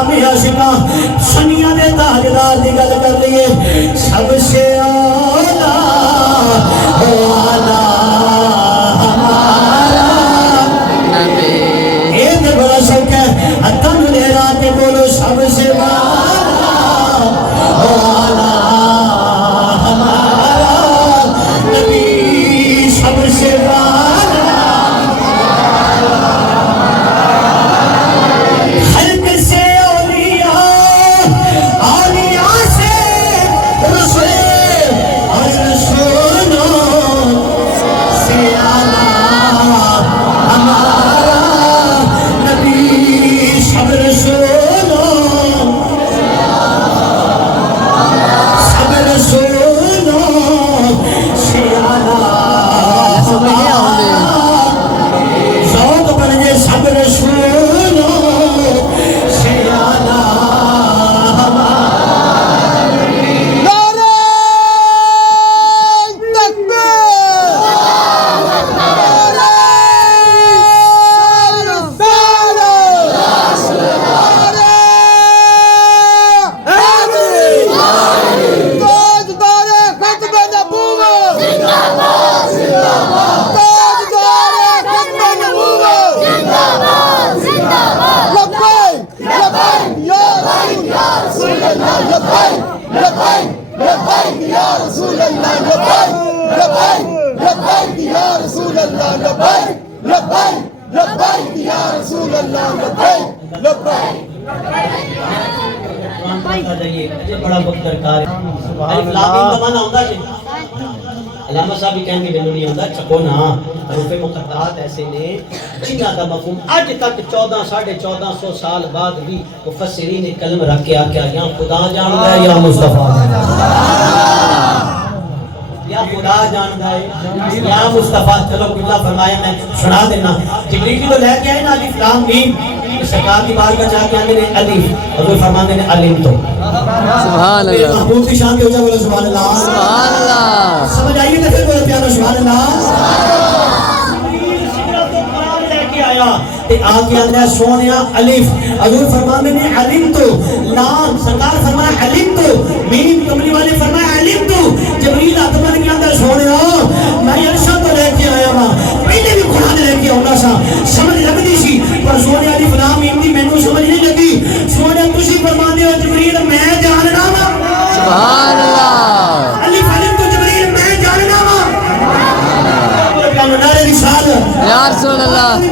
نامی عاشقہ سنیا دے تاجدار دی گل کر لیے سب سے اولا والا ہمارا نبی یہ تو بڑا شوق ہے تن لہرا کے بولو سب سے والا ہمارا نبی سب سے بڑا وقت درکار ہے علامہ صاحب بھی کہیں گے میں نہیں ہوتا چکو نا حروف مقطعات ایسے نے جنہ کا مفہوم آج تک 1400 سال بعد بھی مفسرین کلم رکھ کے آکیا یا خدا جانتا ہے یا مصطفیٰ یا خدا جانتا ہے یا مصطفیٰ چلو اللہ فرمایا میں سنا دینا جبریل کو لے کے آئے نا الف لام میم سرکار کی بات کا جا کے آگے الف حضور فرماتے ہیں علم تو سبحان اللہ محبوب کی شان کے ہو جائے بولو سبحان اللہ سبحان اللہ سمجھ آئیے تو پھر بولو پیانو سبحان اللہ آگے اندر سونیا الف حضور فرماتے ہیں علم تو لام سرکار فرمایا علم تو میم کملی والے فرمایا علم تو جبریل آتمان کے اندر سونیا میں عرشہ تو لے کے آیا ہوں پہلے بھی قرآن لے کے آنا سا سمجھ لگ دی سی پر سونیا الف لام میم دی میں نے سمجھ نہیں لگی سونیا تسی فرماتے ہو جبریل میں جاننا ہوں سبحان اللہ الف علم تو جبریل میں جاننا ہوں نعرہ رسالت یا رسول اللہ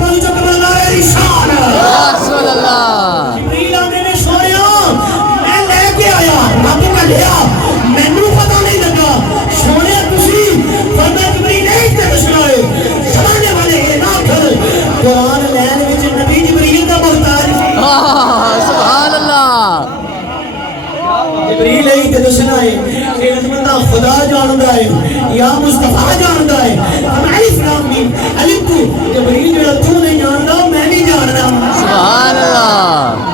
یا رسول اللہ جبریل آنے نے سونیا میں لے کے آیا رب کا لیا میں نے پتہ نہیں لگا سونیا تسی فرمایا جبریل نہیں تے سنائے سمجھنے والے یہ نہ کر قرآن لین وچ نبی جبریل کا محتاج سبحان اللہ جبریل نہیں تے سنائے کہ عظمت خدا جاندا ہے یا مصطفیٰ جاندا ہے ہم الف لام میم الف تو جبریل جڑا تو نہیں جاندا میں نہیں جاندا سبحان اللہ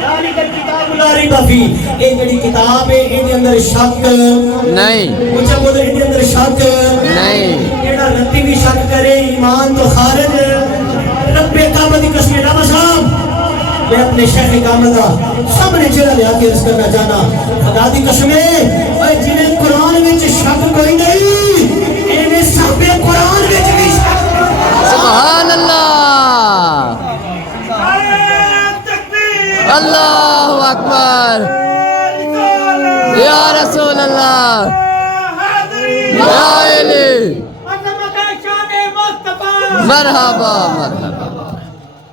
ذالک الکتاب لا ریب فیہ یہ جڑی کتاب ہے اس دے اندر شک نہیں مجھے بولے اس دے اندر شک نہیں جڑا رتی بھی شک کرے ایمان تو خارج رب کعبہ دی قسم رب صاحب میں اپنے شیخ کامل دا سامنے چلا لیا کے اس کرنا چاہنا خدا دی قسمیں اے جنہیں قرآن وچ شک کوئی نہیں انہیں سب قرآن وچ بھی شک سبحان اللہ اللہ اکبر یا رسول اللہ یا علی مرحبا مرحبا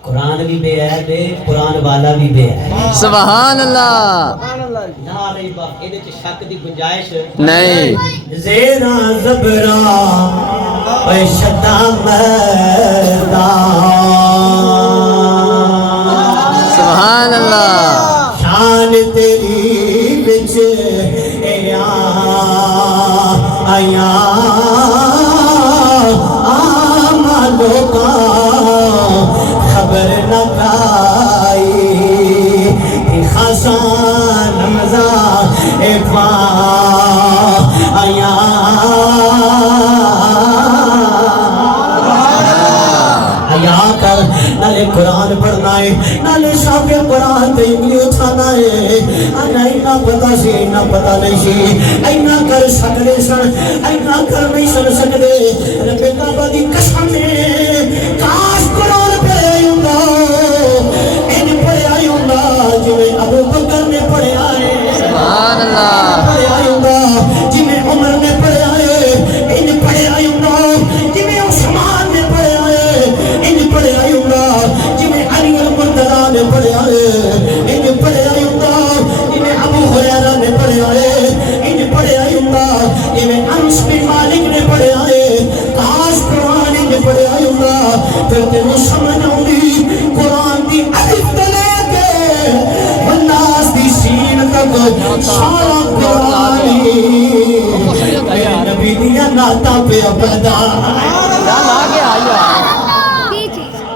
قرآن بھی بے عیب ہے قرآن والا بھی بے عیب سبحان اللہ لا ریب ایدے چ شک دی گنجائش نہیں زیرا زبرا اے شتا مردا سبحان اللہ شان تیری وچ اے آیا آمالو کا خبر نہ پائی خزان مزا اے پا آیا آیا کر نالے قرآن پڑھنا ہے نالے شاپ قرآن تے انگلی اٹھانا ہے اینا پتا سی اینا پتا نہیں سی اینا کر سکتے سن اینا کر نہیں سن سکتے رب کعبہ دی قسم ہے کاش قرآن پڑھے ہوندا ان پڑھے ہوندا جویں ابو بکر نے پڑھیا ہے سبحان اللہ پڑھیا ہوندا جویں عمر نے پڑھیا ہے ان پڑھیا ہوندا جویں عثمان نے پڑھیا ہے ان پڑھیا ہوندا جویں علی المرتضی نے پڑھیا ہے ان پڑھیا ہوندا جویں ابو ہریرہ نے پڑھیا ہے ان پڑھیا ہوندا جویں انس بن مالک نے پڑھیا ہے کاش قرآن ان پڑھیا ہوندا پھر تینوں سمجھ آؤندی قرآن دی الف تو لے کے والناس دی سین تک سارا قرآن اے نبی دیا نعتاں پہ ابدا آ گیا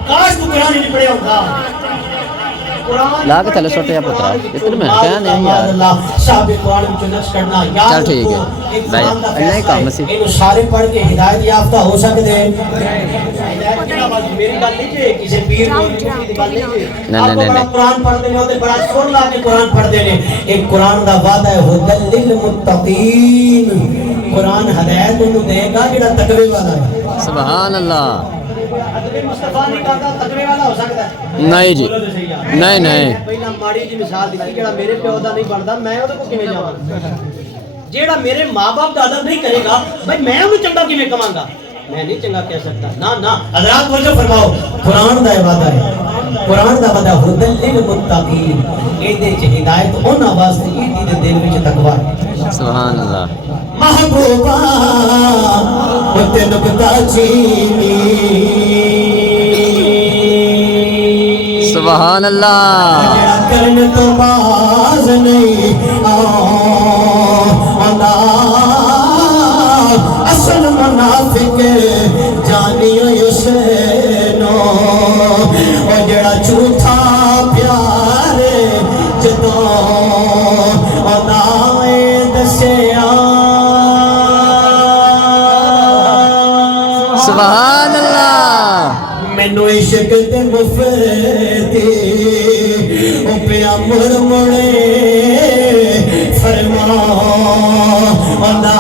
کاش تو قرآن نہیں پڑھیا ہوتا لا کے تھلے سوٹے یا پترا اتنے میں کیا نہیں یار چل ٹھیک ہے بھائی اللہ ہی کام سی انہوں سارے پڑھ کے ہدایت یافتہ ہو سکتے ہیں میری بات نہیں کہ کسی پیر کی بات نہیں کہ آپ کو قرآن پڑھ دینے ہوتے بڑا سور لا کے قرآن پڑھ دینے ایک قرآن دا وعدہ ہے ہدل للمتقین قرآن ہدایت انہوں دے گا جڑا تقوی والا ہے سبحان اللہ مصطفیٰ نہیں کہتا تقوی والا ہو سکتا ہے نہیں جی نہیں نہیں پہلا ماڑی جی مثال دیتی جڑا میرے پیو دا نہیں بنتا میں وہ کو کیویں جاواں جیڑا میرے ماں باپ دا ادب نہیں کرے گا بھائی میں انہوں چنگا کیویں کہاں گا میں نہیں چنگا کہہ سکتا نا نا حضرات توجہ فرماؤ قرآن دا وعدہ ہے قرآن دا وعدہ ہدل للمتقین اے دے چ ہدایت انہاں واسطے اے دے دل وچ تقوی ہے سبحان اللہ محبوبہ تے نکتا چینی سبحان اللہ کرن تو باز نہیں آندا اصل منافق جانیو یسینو او جڑا جھوٹا پیار جدوں آندا اے دسیا سبحان اللہ مینوں عشق تے مفردی او پیا مڑ مڑے فرما آندا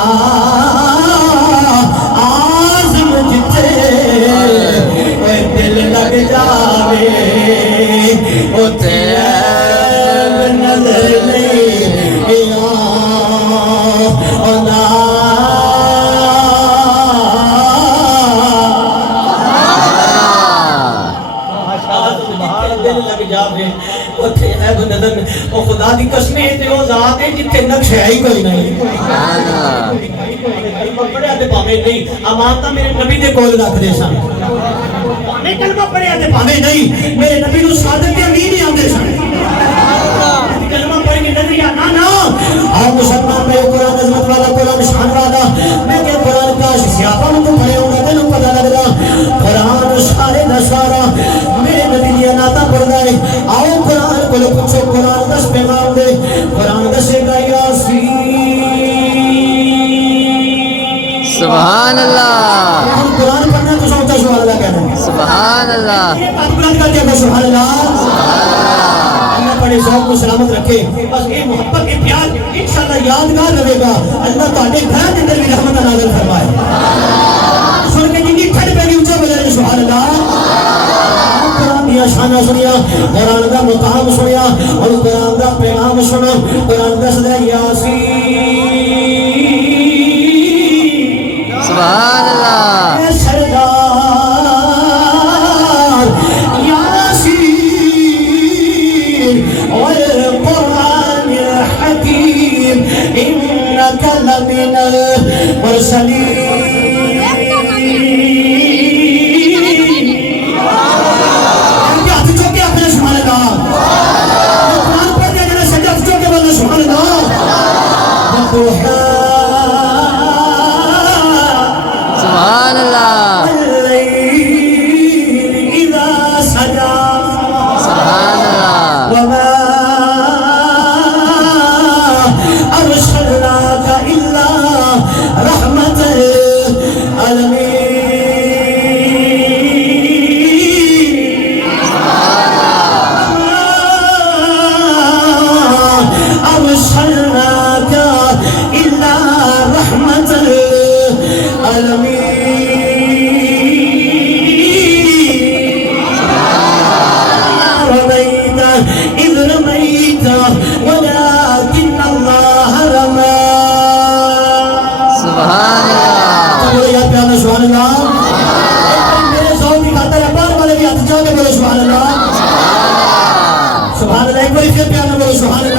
آزم جتے اوے دل لگ جاوے اوتے نظر نہیں آندا دل لگ جاوے اوتھے اے نظر او خدا دی قسم تے او ذات ہے جتھے نقش ہے ہی کوئی نہیں سبحان اللہ کلمہ پڑھیا تے بھاویں نہیں امانت میرے نبی دے کول رکھ دے سن بھاویں کلمہ پڑھیا تے بھاویں نہیں میرے نبی نو صادق تے امین ہی آندے سن کلمہ پڑھ کے نظریہ نا نا آؤ مسلمان میں قرآن عظمت والا قرآن شان والا میں کہ قرآن کا سیاپا نو تو پڑھے ہوگا تینوں پتہ لگ رہا قرآن سارے دا سارا میرے نبی دیا ناتا پڑھ گئے آؤ قرآن کو لو پوچھو قرآن دس پیغام دے قرآن دسے گا یاسین سبحان اللہ قرآن پڑھنا تو سوچا سبحان اللہ کہنا ہے سبحان اللہ آپ قرآن کر دیا سبحان اللہ اللہ پڑھے ذوق کو سلامت رکھے بس یہ محبت کے پیار انشاءاللہ یادگار رہے گا اللہ تہاڈے گھر کے اندر بھی رحمت نازل فرمائے سن کے جنی کھڑ پہ بھی اونچا بولے سبحان اللہ قرآن دیا شانہ سنیا قرآن دا مقام سنیا اور قرآن دا پیغام سنا قرآن دا صدر یاسین سبحان اللہ سردار یاسین والقرآن الحکیم انکا لمن المرسلین سبحان اللہ الليل إذا سجى سبحان اللہ وما أرسلناك إلا رحمة ولكن الله رمى سبحان اللہ بولو یا پیارا سبحان اللہ میرے ذوق کی خاطر اپار والے بھی ہاتھ جا کے بولو سبحان اللہ سبحان اللہ ایک بار پھر پیارا بولو سبحان اللہ